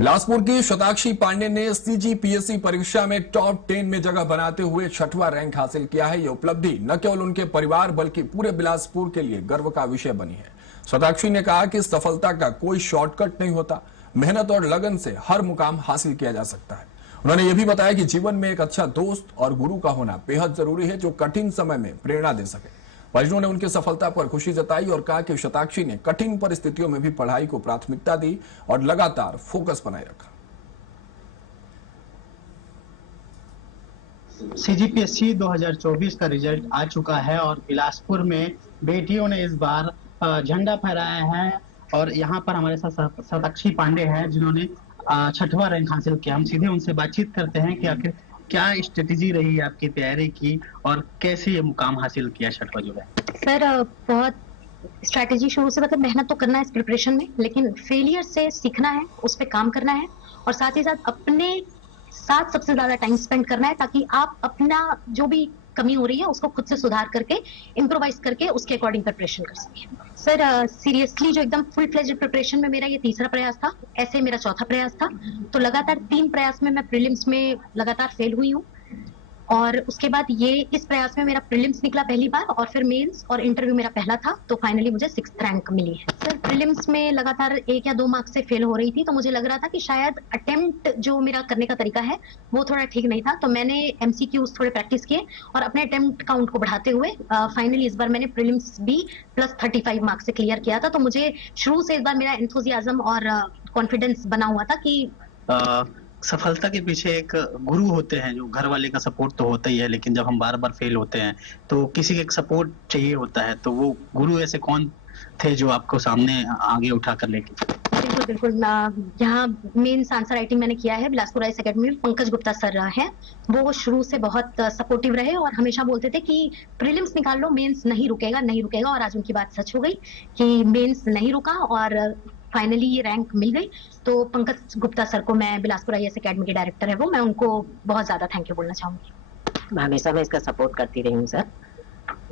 बिलासपुर की शताक्षी पांडे ने सीजीपीएससी परीक्षा में टॉप 10 में जगह बनाते हुए 6वां रैंक हासिल किया है। ये उपलब्धि न केवल उनके परिवार बल्कि पूरे बिलासपुर के लिए गर्व का विषय बनी है। शताक्षी ने कहा कि सफलता का कोई शॉर्टकट नहीं होता, मेहनत और लगन से हर मुकाम हासिल किया जा सकता है। उन्होंने ये भी बताया कि जीवन में एक अच्छा दोस्त और गुरु का होना बेहद जरूरी है, जो कठिन समय में प्रेरणा दे सके। परिजनों ने उनकी सफलता पर खुशी जताई और कहा कि शताक्षी ने कठिन परिस्थितियों में भी पढ़ाई को प्राथमिकता दी और लगातार फोकस बनाए रखा। सीजीपीएससी 2024 का रिजल्ट आ चुका है और बिलासपुर में बेटियों ने इस बार झंडा फहराया है और यहाँ पर हमारे साथ शताक्षी पांडे हैं जिन्होंने 6वां रैंक हासिल किया। हम सीधे उनसे बातचीत करते हैं कि आखिर क्या स्ट्रेटेजी रही है आपकी तैयारी की और कैसे ये मुकाम हासिल किया 6वां जो है। सर बहुत स्ट्रैटेजी शुरू से मतलब मेहनत तो करना है इस प्रिपरेशन में, लेकिन फेलियर से सीखना है, उस पर काम करना है और साथ ही साथ अपने साथ सबसे ज्यादा टाइम स्पेंड करना है ताकि आप अपना जो भी कमी हो रही है उसको खुद से सुधार करके इम्प्रोवाइज करके उसके अकॉर्डिंग प्रिपरेशन कर सकें। सर सीरियसली जो एकदम फुल फ्लेज्ड प्रिपरेशन में मेरा ये तीसरा प्रयास था, ऐसे मेरा चौथा प्रयास था। तो लगातार 3 प्रयास में मैं प्रीलिम्स में लगातार फेल हुई हूँ और उसके बाद ये इस प्रयास में मेरा प्रीलिम्स निकला पहली बार और फिर मेंस और इंटरव्यू मेरा पहला था, तो फाइनली मुझे 6th रैंक मिली है। सर प्रीलिम्स में लगातार 1 या 2 मार्क्स से फेल हो रही थी, तो मुझे लग रहा था कि शायद अटेम्प्ट जो मेरा करने का तरीका है वो थोड़ा ठीक नहीं था, तो मैंने एमसीक्यूज थोड़े प्रैक्टिस किए और अपने अटेम्प्ट काउंट को बढ़ाते हुए फाइनली इस बार मैंने प्रीलिम्स भी प्लस 35 मार्क्स से क्लियर किया था। तो मुझे शुरू से इस बार मेरा एंथुसियाज्म और कॉन्फिडेंस बना हुआ था कि सफलता के पीछे एक गुरु होते हैं, जो घर वाले का सपोर्ट तो होता ही है, लेकिन जब हम बार बार फेल होते हैं तो किसी के एक सपोर्ट चाहिए होता है। तो वो गुरु ऐसे कौन थे जो आपको सामने आगे उठा कर लेके? बिल्कुल बिल्कुल, यहाँ मेंस आंसर राइटिंग मैंने किया है बिलासपुर आईएएस एकेडमी में, पंकज गुप्ता सर हैं। वो शुरू से बहुत सपोर्टिव रहे और हमेशा बोलते थे कि प्रीलिम्स निकाल लो, मेंस नहीं रुकेगा नहीं रुकेगा, और आज उनकी बात सच हो गई कि मेंस नहीं रुका और फाइनली ये रैंक मिल गई। तो पंकज गुप्ता सर को, मैं बिलासपुर आईएएस एकेडमी के डायरेक्टर है वो, मैं उनको बहुत ज्यादा थैंक यू बोलना चाहूंगी। हमेशा मैं इसका सपोर्ट करती रही हूँ सर।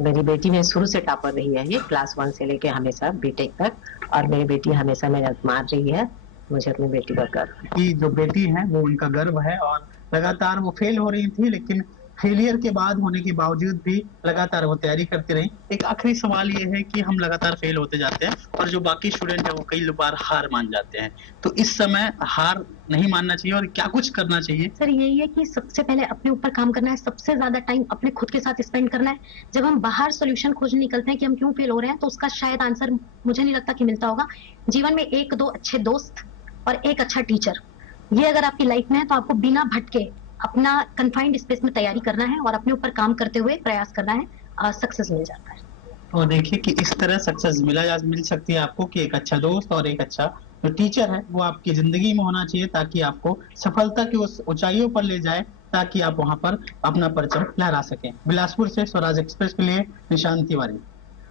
मेरी बेटी में शुरू से टॉपर रही है, ये क्लास 1 से लेके हमेशा बीटेक तक, और मेरी बेटी हमेशा मेरा मान रही है। मुझे अपनी बेटी पर गर्व कि जो बेटी है वो उनका गर्व है और लगातार वो फेल हो रही थी, लेकिन फेलियर के बाद होने के बावजूद भी लगातार वो तैयारी करती रही। एक आखिरी सवाल ये है कि हम लगातार फेल होते जाते हैं और जो बाकी स्टूडेंट है वो कई बार हार मान जाते हैं, तो इस समय हार नहीं मानना चाहिए और क्या कुछ करना चाहिए? सर यही है कि सबसे पहले अपने ऊपर काम करना है, सबसे ज्यादा टाइम अपने खुद के साथ स्पेंड करना है। जब हम बाहर सोल्यूशन खोजने निकलते हैं कि हम क्यों फेल हो रहे हैं, तो उसका शायद आंसर मुझे नहीं लगता कि मिलता होगा। जीवन में 1-2 अच्छे दोस्त और एक अच्छा टीचर, ये अगर आपकी लाइफ में है तो आपको बिना भटके अपना कन्फाइंड स्पेस में तैयारी करना है और अपने ऊपर काम करते हुए प्रयास करना है, सक्सेस मिल जाता है। और देखिए कि इस तरह सक्सेस मिल सकती है आपको कि एक अच्छा दोस्त और एक अच्छा जो टीचर है वो आपकी जिंदगी में होना चाहिए, ताकि आपको सफलता की उस ऊंचाइयों पर ले जाए, ताकि आप वहां पर अपना परचम लहरा सकें। बिलासपुर से स्वराज एक्सप्रेस के लिए निशांत तिवारी।